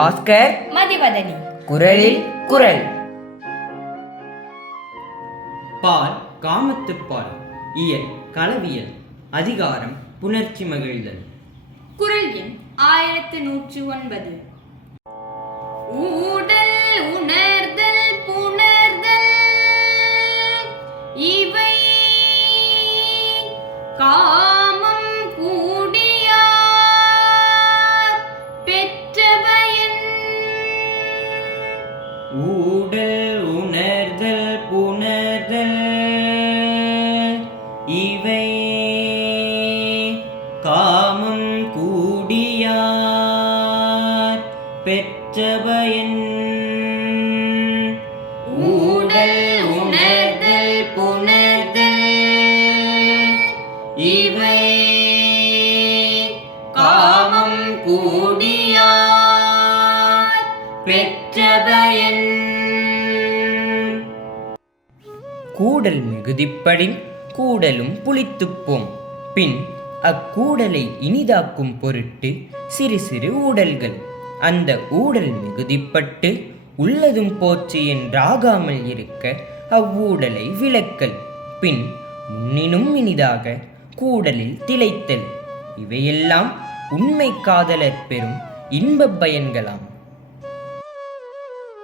பாஸ்கர் மதிவதனி. குரலில் குரல். பால் காமத்துப்பால். இயல் களவியல். அதிகாரம் புணர்ச்சி மகிழ்தல். குரல் எண் 1109. ஊடல் உணர்தல் புணர்தல் இவை காமம் கூடியார் பெற்றபயன். ஊடல் உணர்தல் புணர்தல் இவை காமம் கூடியார் பெற்றபயன். ஊடல் உணர்தல் புணர்தல் இவை காமம் கூடியார் பெற்றபயன். கூடல் மிகுதிப்படின் கூடலும் புளித்துப்போம். பின் அக்கூடலை இனிதாக்கும் பொருட்டு சிறு சிறு ஊடல்கள். அந்த ஊடல் மிகுதிப்பட்டு உள்ளதும் போச்சு என்றாகாமல் இருக்க அவ்வூடலை விலக்கல். பின் முன்னினும் இனிதாக கூடலில் திளைத்தல். இவையெல்லாம் உண்மை காதலர் பெறும் இன்பப் பயன்களாம்.